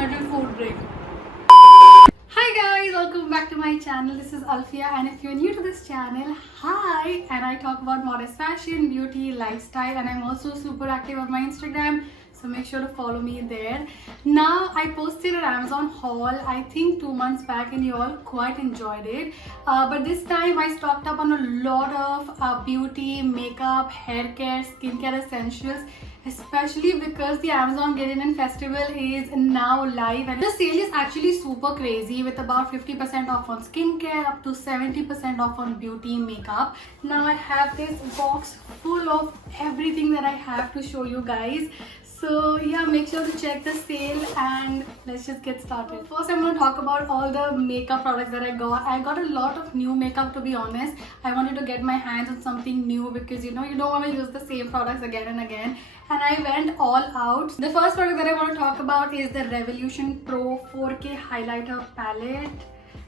until food break. Hi guys, welcome back to my channel. This is Alfia, and if you're new to this channel, hi, and I talk about modest fashion, beauty, lifestyle, and I'm also super active on my Instagram, so make sure to follow me there. Now, I posted an Amazon haul, I think 2 months back, and you all quite enjoyed it. But this time I stocked up on a lot of beauty, makeup, hair care, skincare essentials, especially because the Amazon Get In Festival is now live, and the sale is actually super crazy with about 50% off on skincare, up to 70% off on beauty, makeup. Now I have this box full of everything that I have to show you guys. So yeah, make sure to check the sale and let's just get started. First, I'm going to talk about all the makeup products that I got. I got a lot of new makeup, to be honest. I wanted to get my hands on something new because you don't want to use the same products again and again. And I went all out. The first product that I want to talk about is the Revolution Pro 4K Highlighter Palette.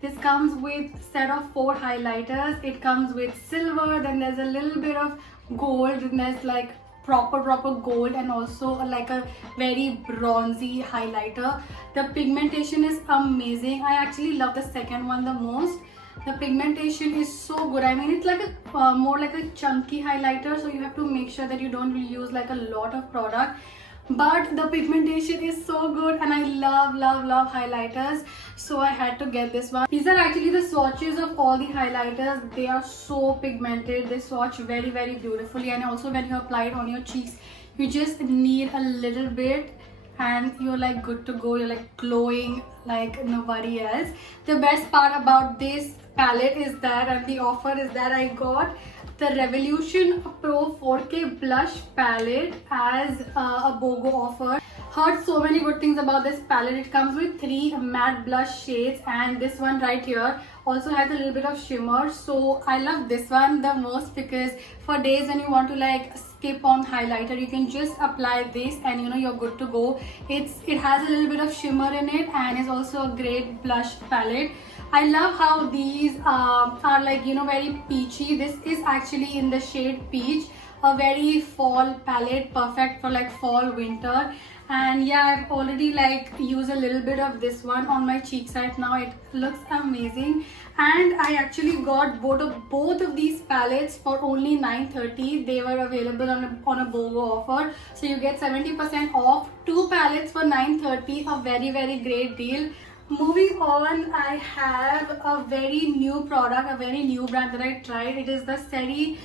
This comes with a set of 4 highlighters. It comes with silver, then there's a little bit of gold, and there's like proper gold, and also like a very bronzy highlighter. The pigmentation is amazing. I actually love the second one the most. The pigmentation is so good. I mean, it's like a more like a chunky highlighter, so you have to make sure that you don't use like a lot of product, but the pigmentation is so good, and I love highlighters, so I had to get this one. These are actually the swatches of all the highlighters. They are so pigmented. They swatch very beautifully, and also when you apply it on your cheeks, you just need a little bit and you're like good to go. You're like glowing like nobody else. The best part about this palette is that, and the offer is that, I got the Revolution Pro 4K Blush Palette as a BOGO offer. Heard so many good things about this palette. It comes with 3 matte blush shades, and this one right here also has a little bit of shimmer. So I love this one the most because for days when you want to like skip on highlighter, you can just apply this and you're good to go. It has a little bit of shimmer in it, and is also a great blush palette. I love how these are like very peachy. This is actually in the shade peach, a very fall palette, perfect for like fall winter. And yeah, I've already like used a little bit of this one on my cheeks right now. It looks amazing, and I actually got both of these palettes for only $9.30. They were available on a BOGO offer, so you get 70% off 2 palettes for $9.30. A very great deal. Moving on, I have a very new product, a very new brand that I tried. It is the Seri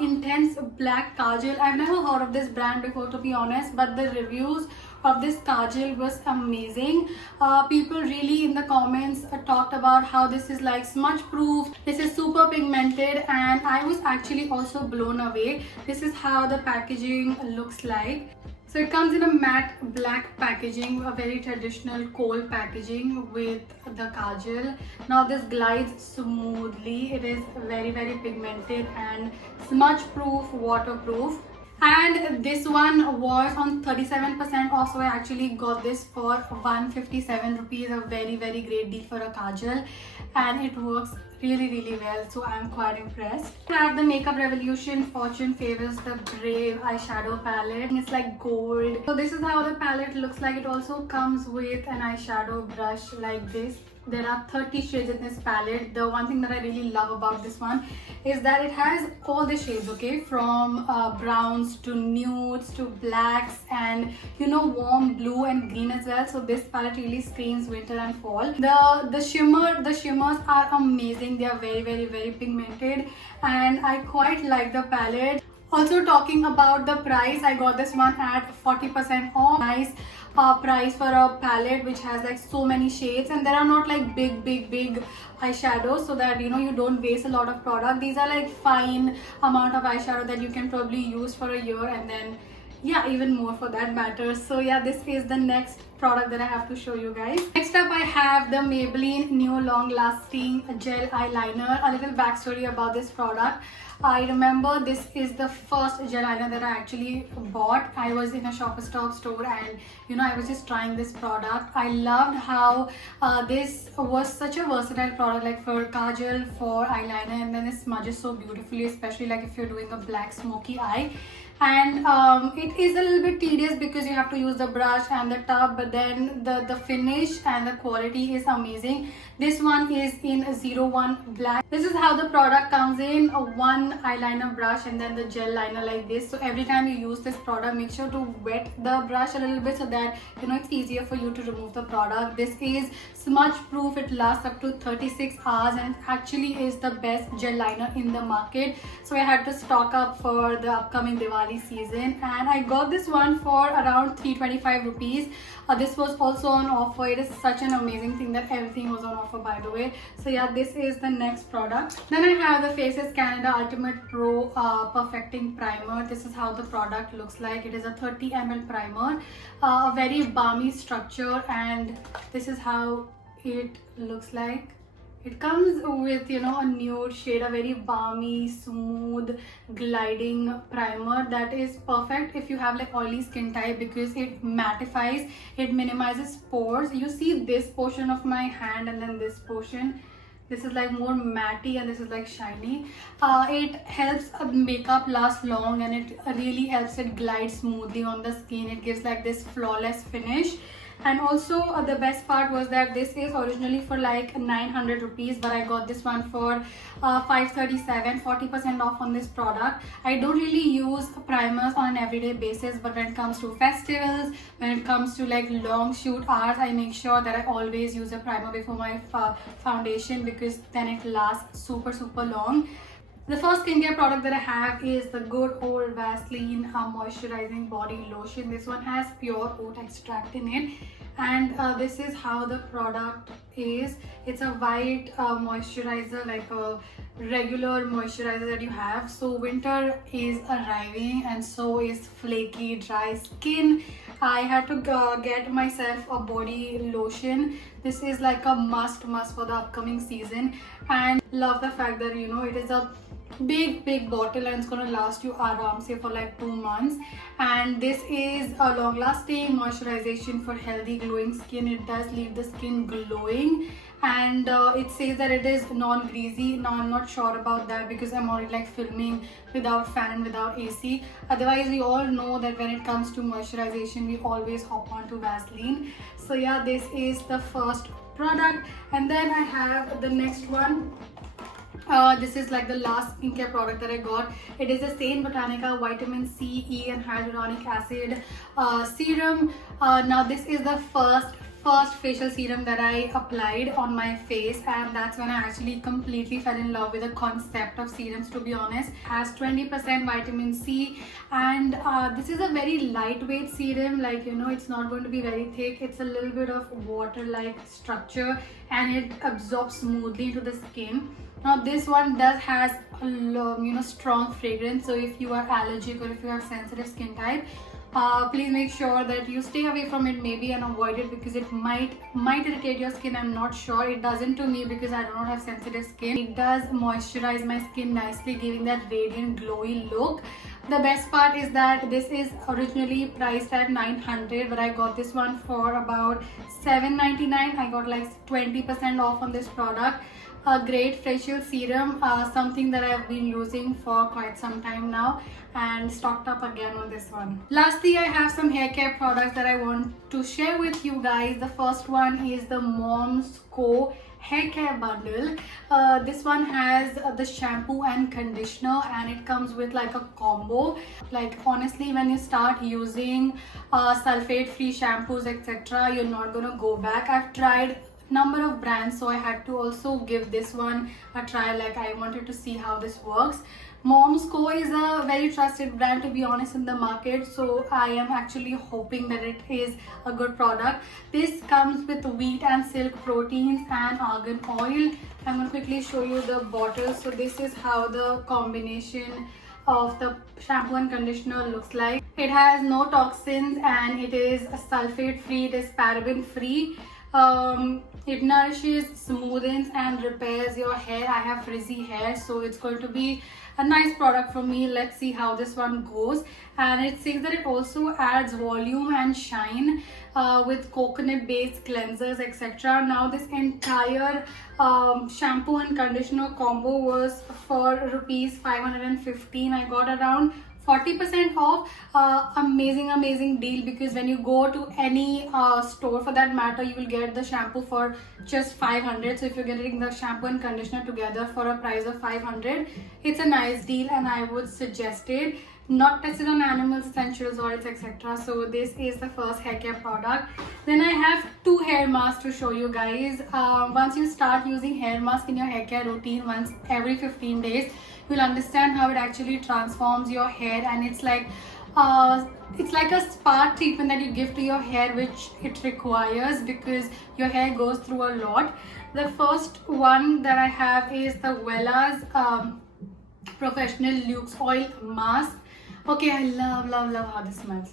Intense Black Kajal. I've never heard of this brand before, to be honest, but the reviews of this kajal was amazing. People really in the comments talked about how this is like smudge proof, this is super pigmented, and I was actually also blown away. This is how the packaging looks like. So it comes in a matte black packaging, a very traditional kohl packaging with the kajal. Now this glides smoothly. It is very pigmented and smudge proof, waterproof. And this one was on 37% off, so I actually got this for 157 rupees. A very great deal for a kajal, and it works really well, so I'm quite impressed. I have the Makeup Revolution Fortune Favors the Brave eyeshadow palette. It's like gold. So this is how the palette looks like. It also comes with an eyeshadow brush like this. There are 30 shades in this palette. The one thing that I really love about this one is that it has all the shades, okay, from browns to nudes to blacks, and warm blue and green as well. So this palette really screams winter and fall. The shimmers are amazing. They are very pigmented, and I quite like the palette. Also, talking about the price, I got this one at 40% off. Nice price for a palette which has like so many shades, and there are not like big eyeshadows, so that you don't waste a lot of product. These are like fine amount of eyeshadow that you can probably use for a year, and then yeah, even more for that matter. So yeah, this is the next product that I have to show you guys. Next up, I have the Maybelline New Long Lasting Gel Eyeliner. A little backstory about this product. I remember this is the first gel eyeliner that I actually bought. I was in a Shoppers Stop store, and I was just trying this product. I loved how this was such a versatile product, like for kajal, for eyeliner, and then it smudges so beautifully, especially like if you're doing a black smoky eye. and it is a little bit tedious because you have to use the brush and the tub, but then the finish and the quality is amazing. This one is in 01 black. This is how the product comes in, one eyeliner brush and then the gel liner like this. So every time you use this product, make sure to wet the brush a little bit so that it's easier for you to remove the product. This is smudge proof. It lasts up to 36 hours and it actually is the best gel liner in the market. So I had to stock up for the upcoming Diwali season, and I got this one for around 325 rupees. This was also on offer. It is such an amazing thing that everything was on offer, by the way. So yeah, this is the next product. Then I have the Faces Canada Ultimate Pro Perfecting Primer. This is how the product looks like. It is a 30 ml primer, a very balmy structure, and this is how it looks like. It comes with a nude shade, a very balmy, smooth, gliding primer that is perfect if you have like oily skin type because it mattifies, it minimizes pores. You see this portion of my hand and then this portion. This is like more matte and this is like shiny. It helps makeup last long, and it really helps it glide smoothly on the skin. It gives like this flawless finish. And also the best part was that this is originally for like 900 rupees, but I got this one for 537, 40% off on this product. I don't really use primers on an everyday basis, but when it comes to festivals, when it comes to like long shoot hours, I make sure that I always use a primer before my foundation because then it lasts super long. The first skincare product that I have is the good old Vaseline moisturizing body lotion. This one has pure oat extract in it, and this is how the product is. It's a white moisturizer, like a regular moisturizer that you have. So winter is arriving and so is flaky, dry skin. I had to get myself a body lotion. This is like a must for the upcoming season, and love the fact that it is a big bottle and it's gonna last you around say for like 2 months. And this is a long lasting moisturization for healthy glowing skin. It does leave the skin glowing, and it says that it is non-greasy. Now I'm not sure about that because I'm already like filming without fan and without AC. Otherwise, we all know that when it comes to moisturization, we always hop on to Vaseline. So yeah, this is the first product, and then I have the next one. This is like the last skincare product that I got. It is the Saint Botanica Vitamin C, E and Hyaluronic Acid serum. Now this is the first facial serum that I applied on my face, and that's when I actually completely fell in love with the concept of serums, to be honest. It has 20% vitamin C, and this is a very lightweight serum. Like it's not going to be very thick. It's a little bit of water-like structure, and it absorbs smoothly into the skin. Now this one does has a strong fragrance, so if you are allergic or if you have sensitive skin type, please make sure that you stay away from it maybe and avoid it because it might irritate your skin. I'm not sure. It doesn't to me because I do not have sensitive skin. It does moisturize my skin nicely, giving that radiant glowy look. The best part is that this is originally priced at 900, but I got this one for about 799. I got like 20% off on this product. A great facial serum, something that I've been using for quite some time now, and stocked up again on this one. Lastly, I have some hair care products that I want to share with you guys. The first one is the Moms Co hair care bundle. This one has the shampoo and conditioner, and it comes with like a combo. Like honestly, when you start using sulfate free shampoos etc., you're not gonna go back. I've tried number of brands, so I had to also give this one a try. Like I wanted to see how this works. Moms Co is a very trusted brand, to be honest, in the market, so I am actually hoping that it is a good product. This comes with wheat and silk proteins and argan oil. I'm going to quickly show you the bottle. So this is how the combination of the shampoo and conditioner looks like. It has no toxins and it is sulfate free, it is paraben free. It nourishes, smoothens and repairs your hair. I have frizzy hair, so it's going to be a nice product for me. Let's see how this one goes. And it says that it also adds volume and shine with coconut based cleansers etc. Now this entire shampoo and conditioner combo was for rupees 515. I got around 40% off. Amazing deal, because when you go to any store for that matter, you will get the shampoo for just 500. So if you're getting the shampoo and conditioner together for a price of 500, it's a nice deal and I would suggest it. Not tested on animals, essentials, oils, etc. So this is the first hair care product. Then I have 2 hair masks to show you guys. Once you start using hair mask in your hair care routine once every 15 days, you'll understand how it actually transforms your hair, and it's like a spa treatment that you give to your hair, which it requires because your hair goes through a lot. The first one that I have is the Wella's Professional Luxe Oil Mask. Okay, I love how this smells.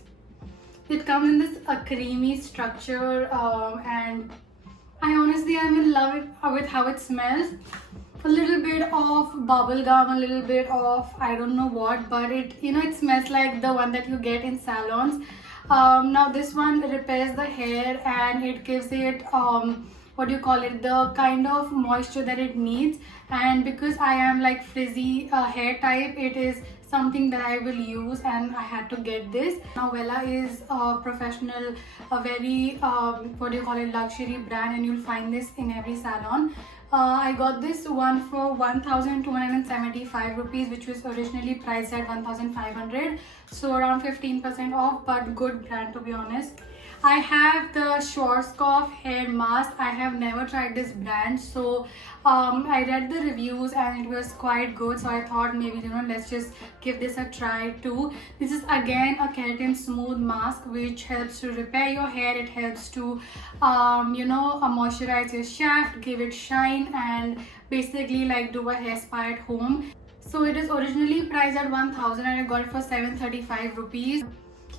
It comes in this creamy structure, and I honestly am in love with how it smells. A little bit of bubble gum, a little bit of I don't know what, but it smells like the one that you get in salons. Now this one repairs the hair and it gives it the kind of moisture that it needs. And because I am like frizzy hair type, it is something that I will use, and I had to get this. Now Wella is a professional, a very luxury brand, and you'll find this in every salon. I got this one for 1,275 rupees, which was originally priced at 1,500, so around 15% off, but good brand to be honest. I have the Schwarzkopf hair mask. I have never tried this brand, so I read the reviews and it was quite good, so I thought maybe let's just give this a try too. This is again a keratin smooth mask which helps to repair your hair. It helps to moisturize your shaft, give it shine, and basically like do a hair spa at home. So it is originally priced at 1,000 and I got it for 735 rupees.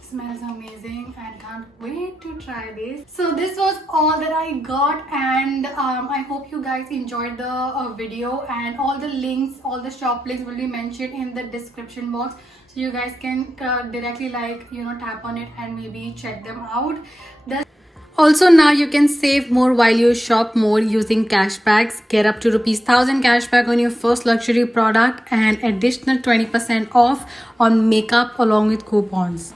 Smells amazing and can't wait to try this. So this was all that I got, and I hope you guys enjoyed the video, and all the links, all the shop links will be mentioned in the description box, so you guys can directly tap on it and maybe check them out. Also, now you can save more while you shop more using cashbacks. Get up to ₹1,000 cashback on your first luxury product and additional 20% off on makeup along with coupons.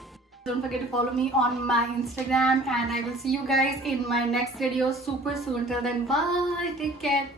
Don't forget to follow me on my Instagram, and I will see you guys in my next video super soon. Till then, bye, take care.